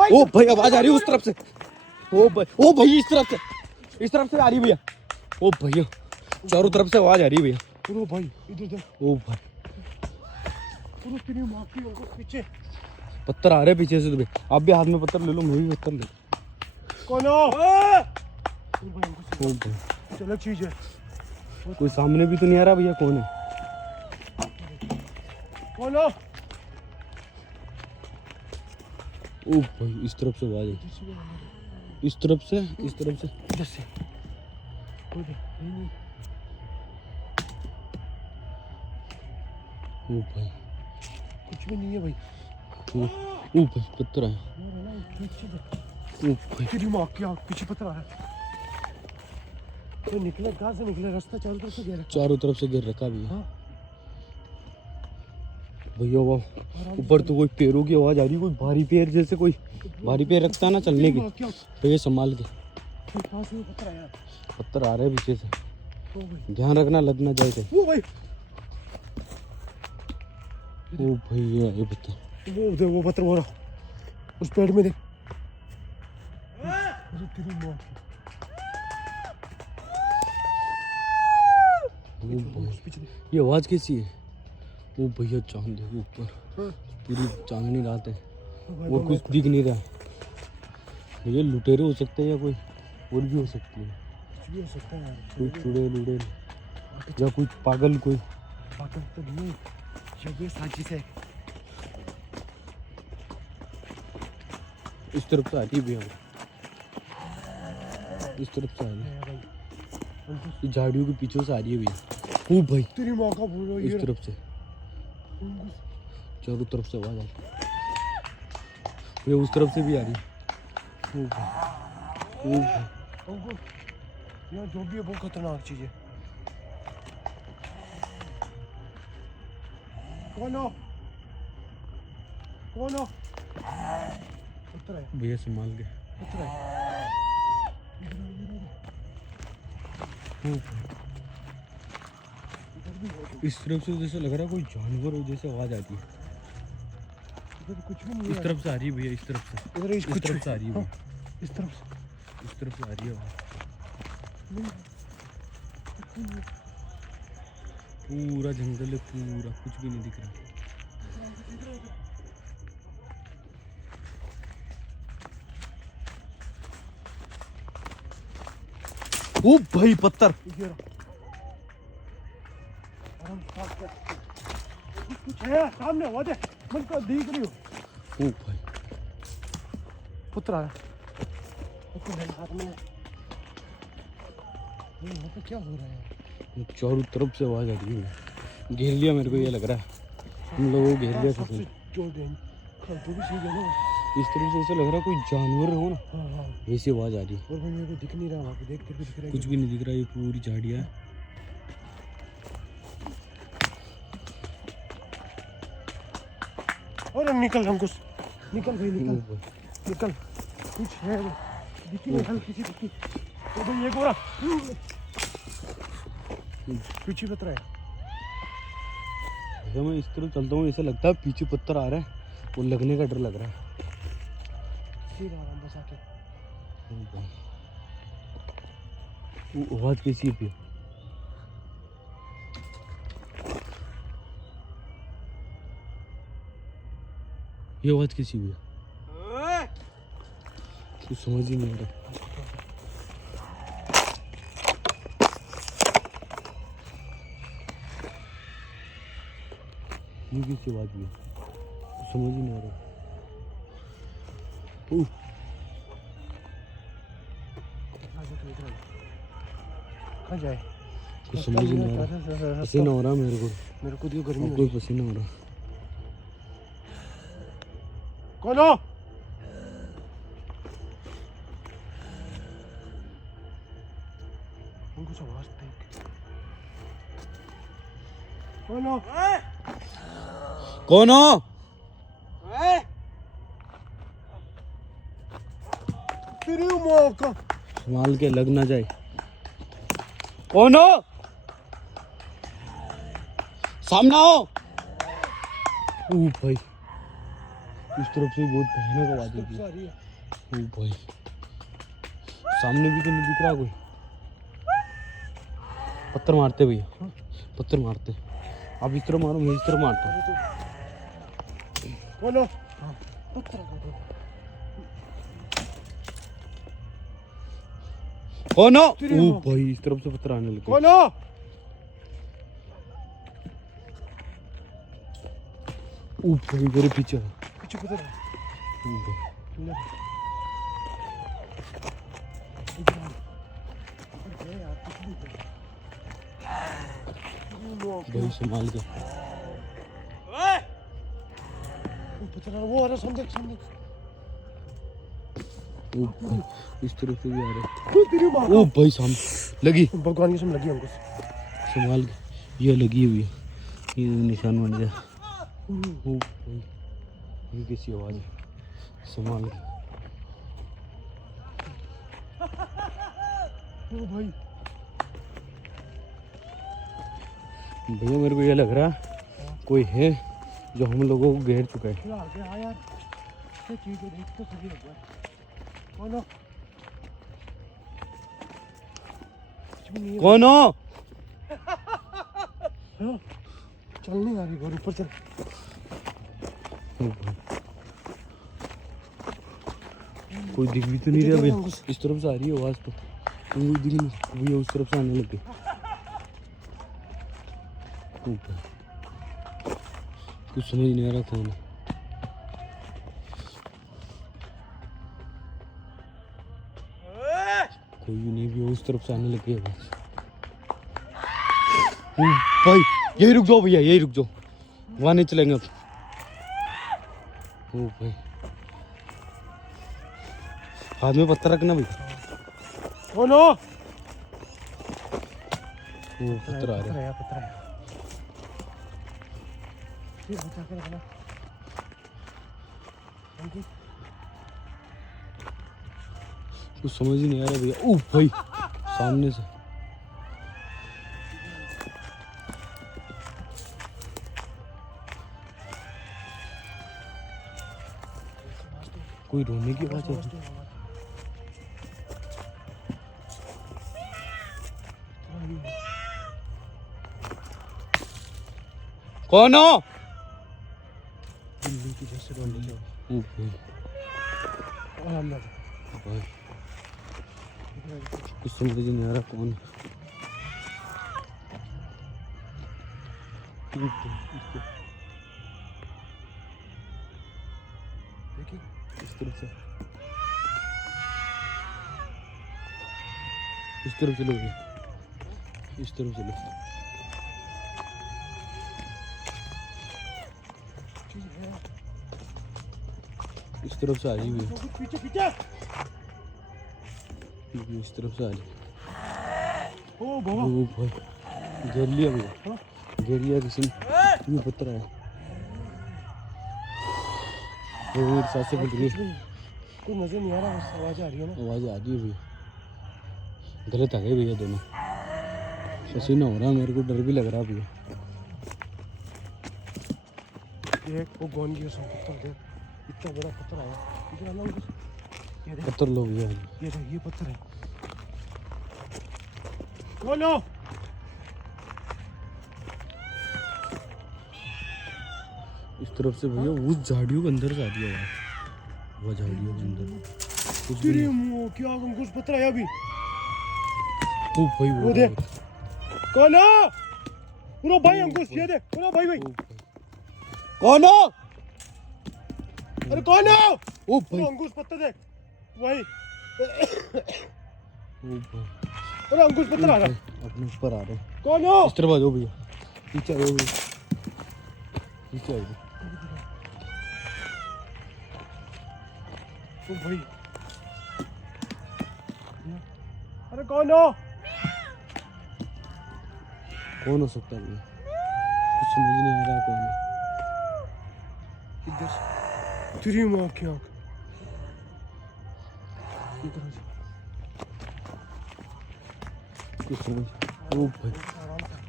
ओ भाई आवाज आ रही है उस तरफ से। ओ भाई इस तरफ से आ रही है भैया। ओ भैया चारों तरफ से आवाज आ ररी है भैया। ओ भाई इधर देख। ओ भाई तेरी माँ की पीछे पत्थर आ रहे पीछे से। तो आप भी हाथ में पत्थर ले लो, मैं भी पत्थर ले। कौन हो? ओ भाई अलग चीज है। कोई सामने भी तो नहीं आ रहा भैया। कौन है? कौन हो? ओ भाई इस तरफ से आवाज आई। इस तरफ से जैसे ओ भाई कुछ भी नहीं है भाई। ओ भाई पत्थर आया। ओ भाई तेरी माँ की आँख पीछे पत्थर आ रहा है। तो निकले कहाँ से निकले? रास्ता चारों तरफ से घेर। चारों तरफ से घेर रखा भैया। हाँ भैया वाह ऊपर तो कोई पैरों की आवाज आ रही है। कोई भारी पैर जैसे कोई भारी पैर रखता है ना चलने की। भैया संभाल के। पत्थर आ रहे हैं पीछे से, ध्यान रखना लग ना जाए। वो भाई ये पत्थर वो पत्थर हो रहा उस पेड़ में देख। तेरी माँ ये आवाज कैसी है? वो भैया चांद देखो ऊपर, पूरी चांदनी रात है और कुछ दिख नहीं रहा। भैया लुटेरे हो सकते हैं या कोई और भी हो सकती है। कुछ भी हो सकता है यार। कोई चुड़ैल या कुछ पागल कोई। पागल तो नहीं, ये साजिश है। इस तरफ से आ रही है भैया, इस तरफ से आ रही है। ये झाड़ियों के पीछे से आ रही है भैया। ओ भाई तेरी माँ का बोलो इस तरफ से चारों तरफ से आवाज आ रही है। उस तरफ से भी आ रही है। ओ भाई यार जो भी है बहुत खतरनाक चीज है। कौन हो? भैया संभाल के। इस तरफ से जैसे लग रहा है कोई जानवर हो जैसे आवाज आती है। कुछ भी नहीं। इस तरफ से आ रही है भैया, इस तरफ से। इस तरफ से आ रही है भैया। इस तरफ से आ रही है पूरा जंगल है, पूरा कुछ भी नहीं दिख रहा। ओ भाई पत्थर कुछ है सामने आवाज है। मन को दिख रही हो। ओ भाई पुत्र आया हाथ में। तो क्या हो रहा है? चारों तरफ से आवाज आ रही है। घेर लिया मेरे को ये लग रहा है। हम लोगों को घेर लिया था। जो भी चीज है ना इस तरह से ऐसा लग रहा है कोई जानवर हो ना। हाँ वैसी आवाज आ रही है। और भाई मेरे को दिख नहीं रहा। वहाँ पे देख तेरे को दिख रहा है? कुछ भी नहीं दिख रहा। ये पूरी झाड़ियाँ है। और निकल अंकुश, निकल भाई निकल। कुछ है दिखी नहीं हल्की सी दिखी। तो भाई ये गोरा पीछे पत्थर है। जब मैं इस तरह चलता हूँ ऐसा लगता है पीछे पत्थर आ रहा है और लगने का डर लग रहा है। बस आके वो आवाज कैसी है? ये आवाज कैसी हुई? कुछ समझ ही नहीं आ रहा। ये कैसी आवाज हुई? समझ ही नहीं आ रहा। कहाँ जाए? कुछ समझ ही नहीं आ रहा। पसीना हो रहा मेरे को तो गर्मी कोई पसीना हो रहा। कौन हो? उनको आवाज देख। कौन हो? कौन हो? तेरी माँ का संभाल के लग ना जाए। कौन हो? सामने आओ। ओ भाई इस तरफ से बहुत भयानक आवाज सब होती से है। आ रही है। ओ भाई सामने भी तो नहीं दिख रहा कोई। पत्थर मारते भैया, पत्थर मारते। आप इस तरफ मारो, मैं इस तरफ मारता हूँ। बोलो हाँ पत्थर को दो। कौन हो? तेरी ओ माँ। भाई इस तरफ से पत्थर आने लगे। बोलो ओ भाई मेरे पीछे है। पीछे पत्थर है। ओ भाई, ले। इधर आ। अरे यार कुछ नहीं है। भाई संभाल के। वो पत्थर है, वो आ रहा सामने सामने। ओ भाई इस तरफ से भी आ रहे। वो तेरी माँ ओ भाई सामने लगी। भगवान की कसम लगी हमको। संभाल के, ये लगी हुई है, ये निशान बन गया। ओ भाई ये कैसी आवाज है? संभाल के। ओ भाई भैया मेरे को ये लग रहा है कोई है जो हम लोगों को घेर चुका है। चला आगे आ यार। ये चीज को देख तो सही होगा। बोलो कुछ भी नहीं है। कौन हो? हाँ, चल नहीं आ रही घर ऊपर चल। ओ भाई, कोई दिख भी तो नहीं रहा भैया। इस तरफ से आ रही है आवाज तो कोई दिख नहीं भैया, उस तरफ से आने लगे। ओ भाई, कुछ समझ नहीं आ रहा कौन है। कोई भी नहीं भी उस तरफ से आने लगे आवाज। ओ भाई यही रुक जाओ भैया, यही रुक जाओ, वहां नहीं चलेंगे अब। ओ भाई हाथ में पत्थर रखना भैया। बोलो वो पत्थर आ रहा है। पत्थर आया। ये बचा के रखना। अंकित कुछ समझ ही नहीं आ रहा भैया। ओ भाई सामने से कोई रोने की आवाज है। कौन हो? दिल्ली की जैसे रोने की आवाज। ओ भाई और हम लोग भाई कुछ समझ ही नहीं आ रहा कौन है। देखिए इस तरफ से, इस तरफ से लो भैया, इस तरफ से लो। चीज है। इस तरफ से आ रही है तो पीछे पीछे। इस तरफ से आ रही। ओ बाबा ओ भाई घेर लिया भैया, हाँ? घेर लिया किसी ने। ये पत्थर आया। वो मेरे साथ से मिल रही कुछ भी नहीं। कोई नजर नहीं आ रहा, बस आवाज आ रही है ना। आवाज आ रही है भैया। गलत आ गए भैया दोनों। पसीना हो रहा, मेरे को डर भी लग रहा भैया। ये वो गौन की कसम पत्थर देख, इतना बड़ा पत्थर आया। इधर आना अंकुश। ये देख, पत्थर लो भैया। ये देख, ये पत्थर है। बोलो इस तरफ से भैया उस झाड़ियों के अंदर से आ रही है आवाज। वो झाड़ियों के अंदर कुछ भी तेरी नहीं। मुंह क्या अंकुश पत्थर आया अभी। ओ भाई वो देख। कौन हो? पूरा भाई अंकुश, ये देख पूरा भाई भाई। कौन हो? अरे कौन हो? ओ भाई पूरा अंकुश पत्थर देख भाई। ओ भाई अरे अंकुश पत्थर आ रहा। अपने ऊपर आ रहे हैं। कौन हो? इस तरफ आ जाओ भैया, पीछे आ जाओ भैया, पीछे आ जाओ। ओ भाई अरे कौन हो? कौन हो सकता है भैया? कुछ समझ नहीं आ रहा है कौन है। इधर से। तेरी माँ की आँख। इधर आ जा। कुछ समझ। ओ भाई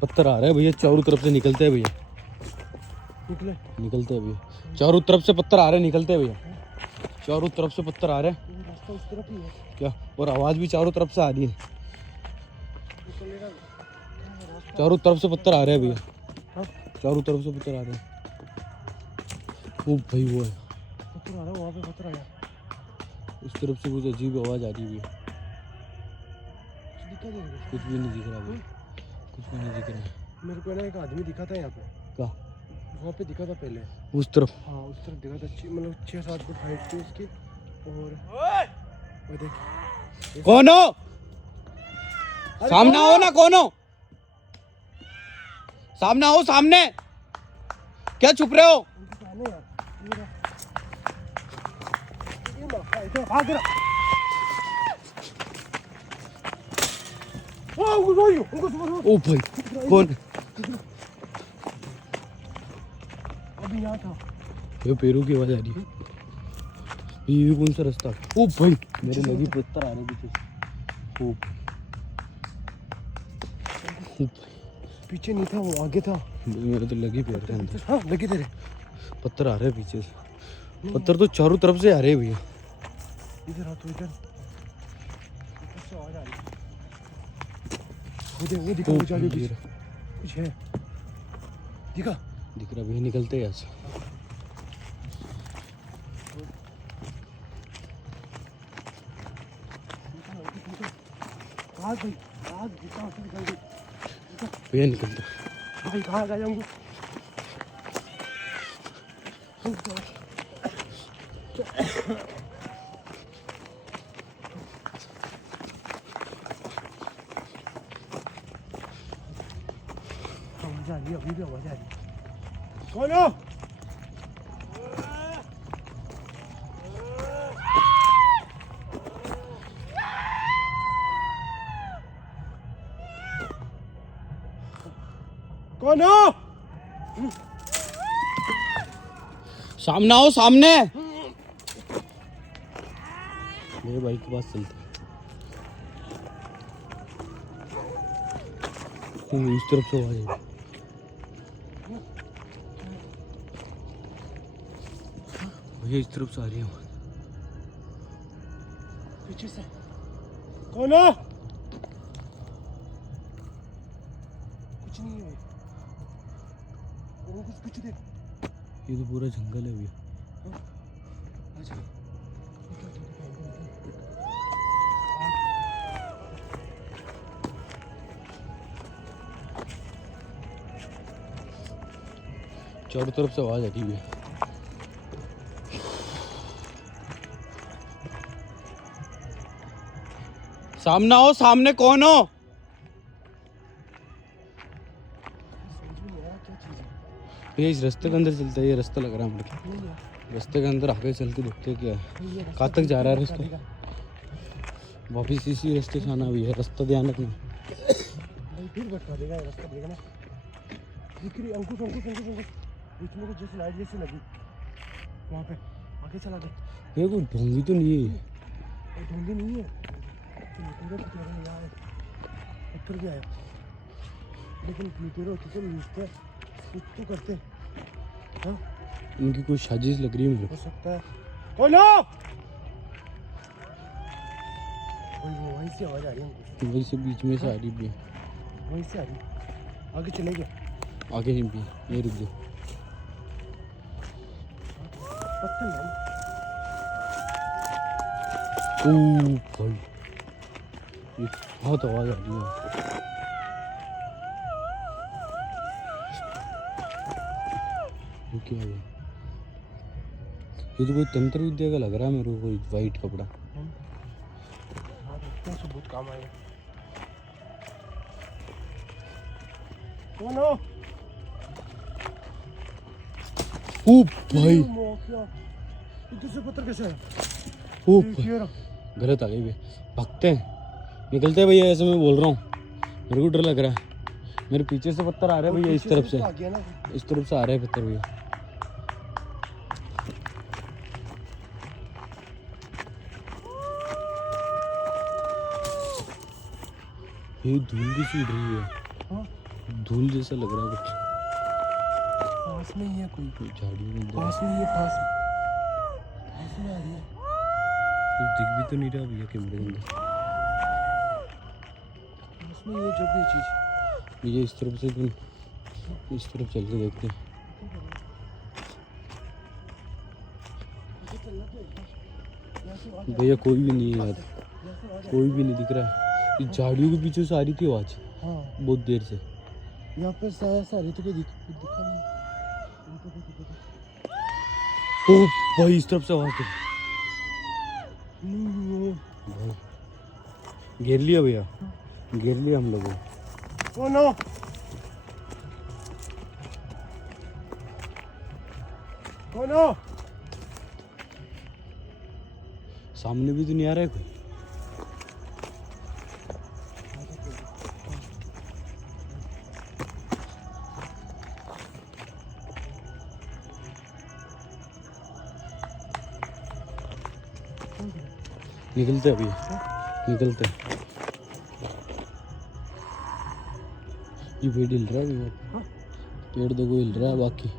पत्थर आ रहा है भैया, चारों तरफ से निकलता है भैया। निकले निकलते हैं भैया, चारों तरफ से पत्थर आ रहे हैं, निकलते हैं भैया, चारों तरफ से पत्थर आ रहे हैं। ये रास्ता उस तरफ ही है। क्या, और आवाज भी चारों तरफ से आ रही है, निकलेगा रास्ता। चारों तरफ से पत्थर आ रहे हैं भैया, हाँ चारों तरफ से पत्थर आ रहे हैं। ओ भाई वो है, पत्थर आ रहा है, वहाँ पे पत्थर आया। उस तरफ से कुछ अजीब आवाज आ रही है भैया, दिखा नहीं रहा। कुछ भी नहीं दिख रहा भैया, कुछ भी नहीं दिख रहा है। मेरे को ना एक आदमी दिखा था यहाँ पे, क्या, वहाँ पे दिखा था पहले। उस तरफ? हाँ उस तरफ दिखा था, मतलब 6-7 फुट हाइट थी उसकी। और वो देख, कौन हो, सामने आओ ना, कौन हो, सामने आओ, सामने, क्या छुप रहे हो? उनके सामने यार, ये रहा। ये मार, इधर भाग रहा। ओ उनको सुनो। ओ भाई कौन? अभी यहाँ था। ये पैरों की आवाज आ रही है, ये कौन सा रास्ता? ओ भाई मेरे लगी पत्थर आ रहे पीछे से। ओ भाई, पीछे नहीं था वो, आगे था। मेरे तो लगी पैर के अंदर, हाँ लगे तेरे। पत्थर आ रहे हैं पीछे से, पत्थर तो चारों तरफ से आ रहे हैं भैया। इधर आ, तू इधर। ऊपर से आवाज आ रही है। वो दिखा, वो जा रही है पीछे। कुछ है, दिखा। दिख रहा भैया, निकलते हैं यहाँ से। आज भाई, आज दिखा, उससे दिखाई दे। भैया निकलते। भाई कहाँ गए हम? आवाज आ रही है, अभी भी आवाज आ रही है। कौन हो? कौन हो? सामने आओ, सामने, मेरे भाई के पास चलते हैं। इस तरफ से आवाज आ रही है, भैया इस तरफ से आ रही है आवाज। पीछे से। कौन हो? कुछ नहीं है। वो कुछ पीछे देख। ये तो पूरा जंगल है भैया। आजा। चारों तरफ से आवाज आ रही है। सामने आओ, सामने, कौन हो? समझ में नहीं आ रहा क्या चीज़ है। भैया इस रास्ते के अंदर चलता है, ये रास्ता लग रहा है मुझे। नहीं है। रास्ते के अंदर आगे चल के देखते हैं क्या है, नहीं है, कहाँ तक जा रहा है रास्ता रास्ता। दिखा। वापिस इसी रास्ते से आना भी है, रास्ता ध्यान रखना। भाई फिर भटका देगा, ये रास्ता देखना। दिख रही अंकुश, अंकुश, अंकुश, अंकुश। बीच में कुछ जैसे लाइट जैसी लगी वहाँ पे। आगे चला गया। ये कोई ढोंगी तो नहीं है? ये ढूंढी नहीं है। तो लुटेरे कुछ लगे यार, पत्थर भी आया। लेकिन लुटेरे होते तो लूटते, कुछ तो करते। हाँ इनकी कोई साजिश लग रही है मुझे। हो सकता है। कौन हो? वहीं से आवाज आ रही है हमको। वहीं से बीच में से आ रही भी, वहीं से आ रही है। आगे चले गए। आगे नहीं भी, ये रुक जाओ। पत्थर है। ओ भाई, ये बहुत आवाज आ रही है। ये क्या है? ये तो कोई तंत्र विद्या का लग रहा है मेरे को, कोई वाइट कपड़ा। हाँ देखते हैं, सबूत काम आएगा। कौन हो? ओ भाई, इधर से पत्थर कैसे है? ओ ये भाई, रहा। गलत आ गई भैया, भागते हैं, निकलते हैं भैया, ऐसे मैं बोल रहा हूँ, मेरे को डर लग रहा है। मेरे पीछे से पत्थर आ रहे हैं भैया, इस तरफ से, तो आ गया ना। इस तरफ से आ रहे हैं पत्थर भैया। ये धूल भी सी उड़ रही है, हाँ धूल जैसा लग रहा है कुछ। पास में ही है कोई, झाड़ियों के अंदर पास में ही है, पास में आ रही है। कुछ दिख भी तो नहीं रहा भैया कैमरे के अंदर। पास में ही है जो भी चीज़। भैया इस तरफ से तुम इस तरफ चल के देखते हैं। भैया कोई भी नहीं है यार, कोई भी नहीं दिख रहा है। इस झाड़ियों के पीछे से आ रही थी आवाज़ हाँ बहुत देर से। यहाँ पे सारी तो कोई दिखा नहीं। ओ भाई इस तरफ से आवाज़ थी। नहीं भाई घेर लिया भैया, घेर लिया हम लोगों। ओ नो, ओ नो, सामने भी तो नहीं आ रहा है कोई। निकलते हैं भैया, निकलते हैं। ये पेड़ हिल रहा है भैया, पेड़ देखो हिल रहा है, बाकी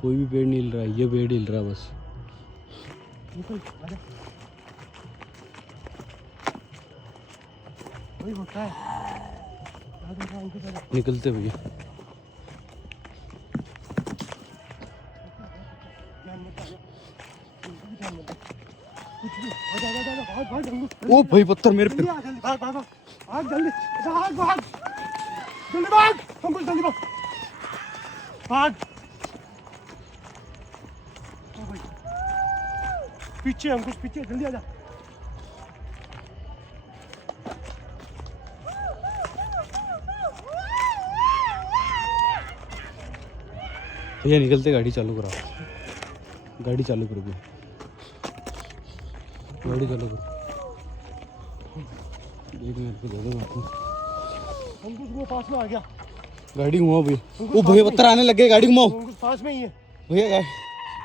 कोई भी पेड़ नहीं हिल रहा है, ये पेड़ हिल रहा है बस। निकल आजा, वही होता है। आजा उनके साथ निकलते हैं भैया। ध्यान मत आजा, उनको भी ध्यान मत दे। कुछ भी आजा आजा आजा, भाग भाग जल्दी। ओ भाई पत्थर मेरे पे। जल्दी आ, जल्दी भाग भाग भाग जल्दी, भाग भाग जल्दी भाग, अंकुश जल्दी भाग भाग। ओ भाई पीछे अंकुश, पीछे जल्दी आजा। भैया निकलते, गाड़ी चालू कराओ, गाड़ी चालू करो भैया, गाड़ी चालू करो। एक मिनट पे दे दो आपको। अंकुश वो पास में आ गया, गाड़ी घुमाओ भैया। ओ भैया पत्थर आने लग गए, गाड़ी घुमाओ अंकुश पास में ही है। भैया,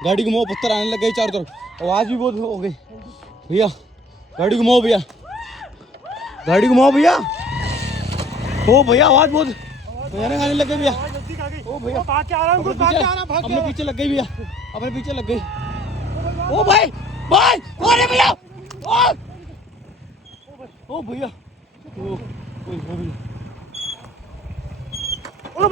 गाड़ी घुमाओ, पत्थर आने लग गए चारों तरफ, आवाज़ भी बहुत हो गई। भैया गाड़ी घुमाओ भैया, गाड़ी घुमाओ भैया। ओ भैया आवाज़ बहुत भयानक आने लग गई भैया। आवाज नजदीक आ गई। ओ भैया भाग के आ रहा है अंकुश, भाग के आ रहा है, भाग के अपने पीछे लग गई भैया, अपने पीछे लग गई। ओ भाई भाई, अरे भैया, ओ भैया, ओ भैया।